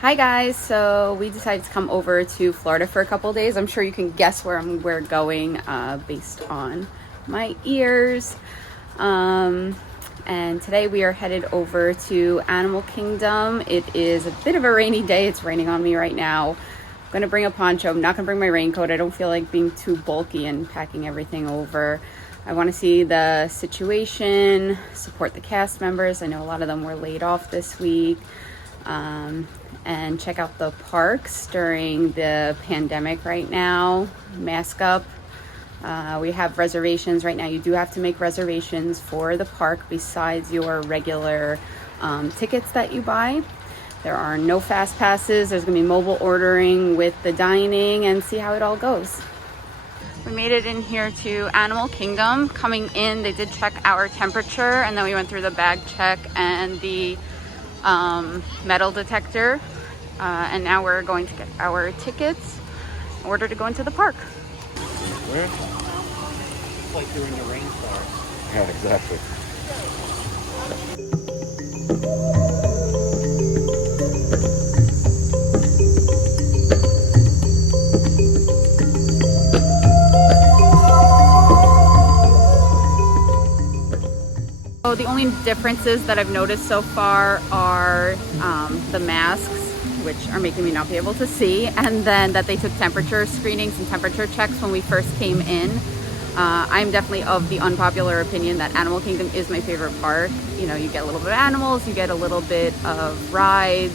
Hi guys, so we decided to come over to Florida for a couple days. I'm sure you can guess where we're going based on my ears. And today we are headed over to Animal Kingdom. It is a bit of a rainy day. It's raining on me right now. I'm gonna bring a poncho. I'm not gonna bring my raincoat. I don't feel like being too bulky and packing everything over. I want to see the situation, support the cast members. I know a lot of them were laid off this week. And check out the parks during the pandemic right now. Mask up. We have reservations right now. You do have to make reservations for the park besides your regular tickets that you buy. There are no fast passes. There's gonna be mobile ordering with the dining, and see how it all goes. We made it in here to Animal Kingdom. Coming in, they did check our temperature, and then we went through the bag check and the metal detector, and now we're going to get our tickets in order to go into the park. Where? It's like you're in the rainforest. Yeah, exactly. So the only differences that I've noticed so far are the masks, which are making me not be able to see, and then that they took temperature screenings and temperature checks when we first came in. I'm definitely of the unpopular opinion that Animal Kingdom is my favorite park. You know, you get a little bit of animals, you get a little bit of rides,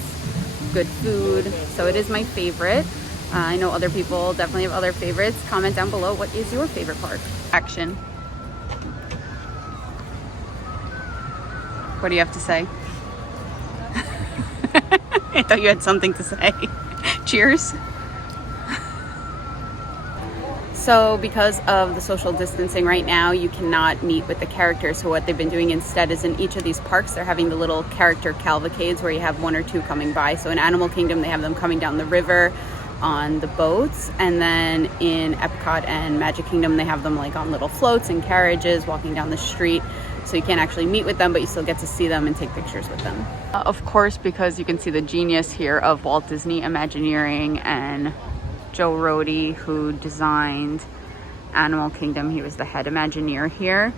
good food, so it is my favorite. I know other people definitely have other favorites. Comment down below, what is your favorite park? Action. What do you have to say? I thought you had something to say. Cheers. So because of the social distancing right now, you cannot meet with the characters. So what they've been doing instead is in each of these parks, they're having the little character cavalcades where you have one or two coming by. So in Animal Kingdom, they have them coming down the river on the boats. And then in Epcot and Magic Kingdom, they have them like on little floats and carriages walking down the street. So you can't actually meet with them, but you still get to see them and take pictures with them. Of course, because you can see the genius here of Walt Disney Imagineering and Joe Rohde, who designed Animal Kingdom. He was the head Imagineer here.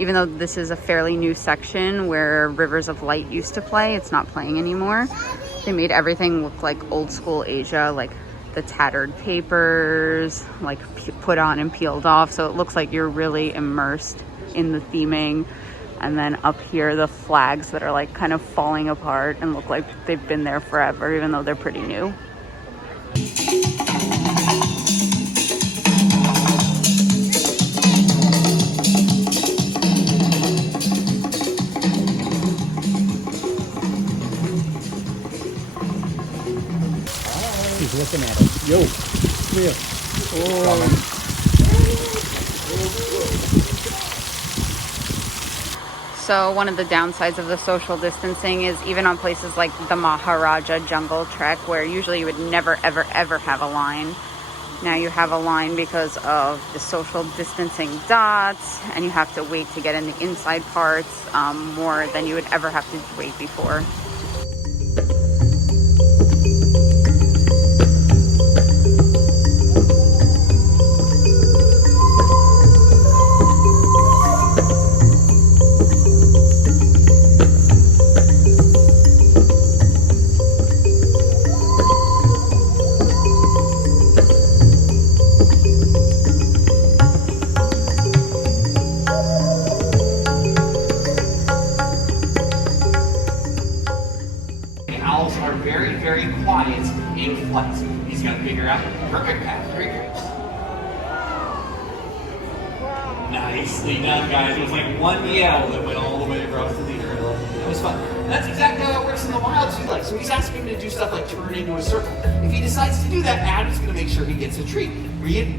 Even though this is a fairly new section where Rivers of Light used to play, it's not playing anymore. They made everything look like old school Asia, like the tattered papers, like put on and peeled off. So it looks like you're really immersed in the theming. And then up here, the flags that are like kind of falling apart and look like they've been there forever, even though they're pretty new. He's looking at us. Yo, come here. Oh. So one of the downsides of the social distancing is even on places like the Maharaja Jungle Trek, where usually you would never, ever, ever have a line. Now you have a line because of the social distancing dots, and you have to wait to get in the inside parts more than you would ever have to wait before. Very quiet in flight. He's going to figure out the perfect path. Here he goes. Nicely done, guys. It was like one yell that went all the way across the theater. It was fun. And that's exactly how it works in the wild too. Like, so he's asking him to do stuff like turn into a circle. If he decides to do that, Adam's going to make sure he gets a treat. Hey!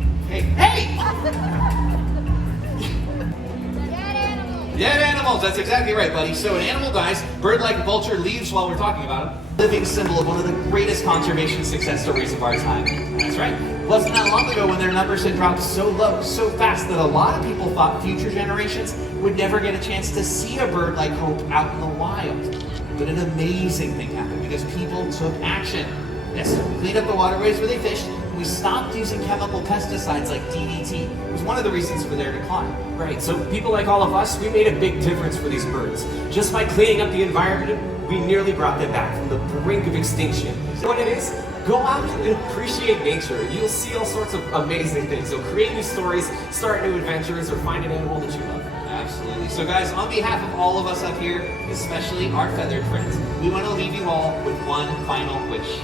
Dead animals, that's exactly right, buddy. So an animal dies, bird like a vulture leaves while we're talking about him. Living symbol of one of the greatest conservation success stories of our time. That's right. It wasn't that long ago when their numbers had dropped so low, so fast that a lot of people thought future generations would never get a chance to see a bird like Hope out in the wild. But an amazing thing happened. because people took action. Yes, we cleaned up the waterways where they fished, and we stopped using chemical pesticides like DDT. It was one of the reasons for their decline. Right, so people like all of us, we made a big difference for these birds. Just by cleaning up the environment, we nearly brought them back from the brink of extinction. So what it is, go out and appreciate nature. You'll see all sorts of amazing things. So create new stories, start new adventures, or find an animal that you love. Absolutely. So guys, on behalf of all of us up here, especially our feathered friends, we want to leave you all with one final wish.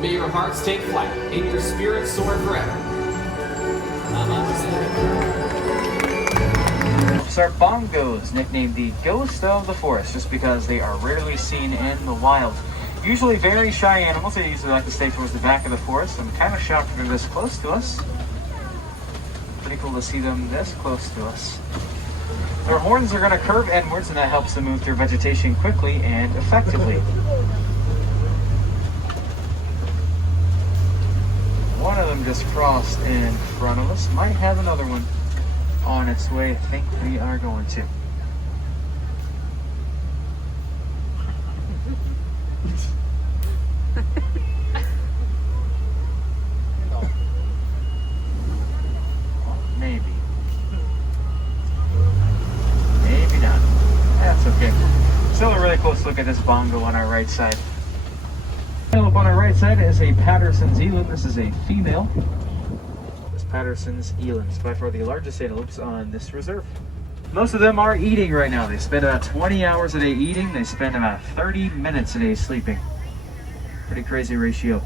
May your hearts take flight and your spirits soar forever. Are bongos, nicknamed the ghost of the forest, just because they are rarely seen in the wild. Usually very shy animals, they usually like to stay towards the back of the forest. I'm kind of shocked they're this close to us. Pretty cool to see them this close to us. Their horns are going to curve inwards, and that helps them move through vegetation quickly and effectively. One of them just crossed in front of us. Might have another one on its way. I think we are going to. Maybe. Maybe not. That's okay. Still a really close look at this bongo on our right side. Up on our right side is a Patterson's eland. This is a female. This Patterson's eland is by far the largest antelopes on this reserve. Most of them are eating right now. They spend about 20 hours a day eating. They spend about 30 minutes a day sleeping. Pretty crazy ratio.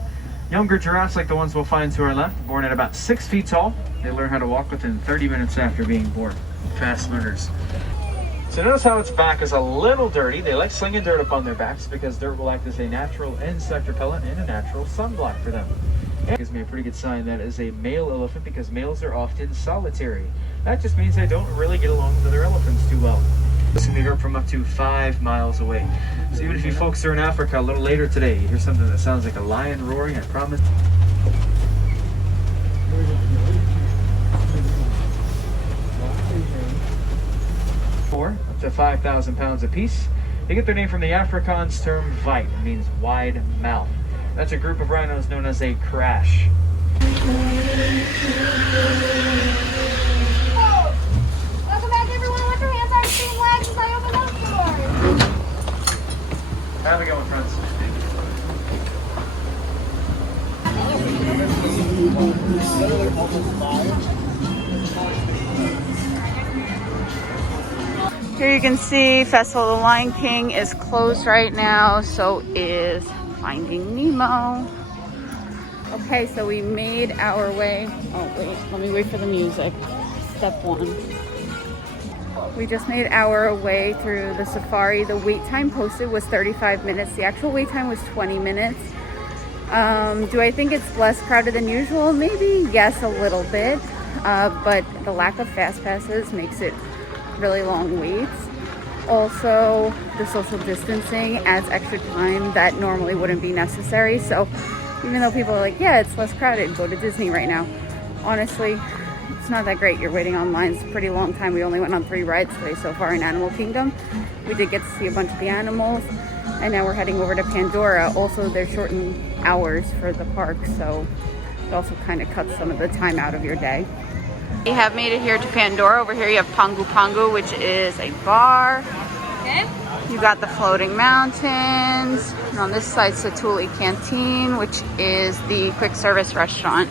Younger giraffes, like the ones we'll find to our left, born at about 6 feet tall. They learn how to walk within 30 minutes after being born. Fast learners. So notice how its back is a little dirty. They like slinging dirt up on their backs because dirt will act as a natural insect repellent and a natural sunblock for them. It gives me a pretty good sign that is a male elephant because males are often solitary. That just means they don't really get along with other elephants too well. This can be heard from up to 5 miles away. So even if you folks are in Africa a little later today, you hear something that sounds like a lion roaring, I promise. Up to 5,000 pounds apiece. They get their name from the Afrikaans term "vite," it means wide mouth. That's a group of rhinos known as a crash. Whoa! Welcome back, everyone. Let your hands out of the flags as I open up doors. Have a go, friends. Here you can see Festival of the Lion King is closed right now, so is Finding Nemo. Okay, so we made our way. Oh wait, let me wait for the music. Step one. We just made our way through the safari. The wait time posted was 35 minutes. The actual wait time was 20 minutes. Do I think it's less crowded than usual? Maybe, yes, a little bit. But the lack of fast passes makes it really long waits. Also, the social distancing adds extra time that normally wouldn't be necessary. So even though people are like, yeah, it's less crowded, go to Disney right now, honestly, it's not that great. You're waiting on lines a pretty long time. We only went on 3 rides today so far in Animal Kingdom. We did get to see a bunch of the animals, and now we're heading over to Pandora. Also, they're shortened hours for the park, so it also kind of cuts some of the time out of your day. We have made it here to Pandora. Over here you have Pangu Pangu, which is a bar. Okay. You got the floating mountains. And on this side, Satuli Canteen, which is the quick service restaurant.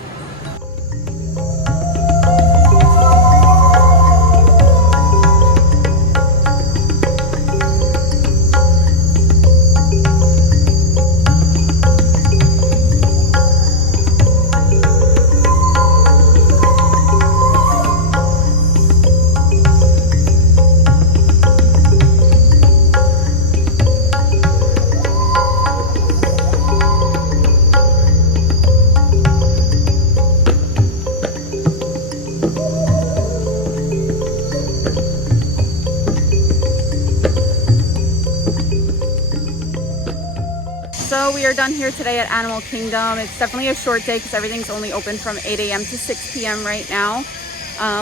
So we are done here today at Animal Kingdom. It's definitely a short day because everything's only open from 8 a.m. to 6 p.m. right now.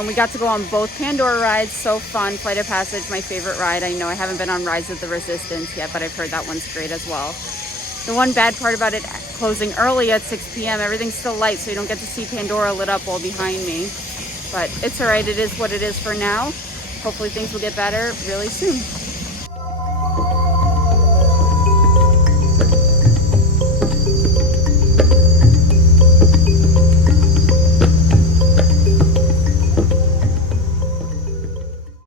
We got to go on both Pandora rides. So fun. Flight of Passage, my favorite ride. I know I haven't been on Rise of the Resistance yet, but I've heard that one's great as well. The one bad part about it closing early at 6 p.m., everything's still light, so you don't get to see Pandora lit up all behind me. But it's all right, it is what it is for now. Hopefully things will get better really soon.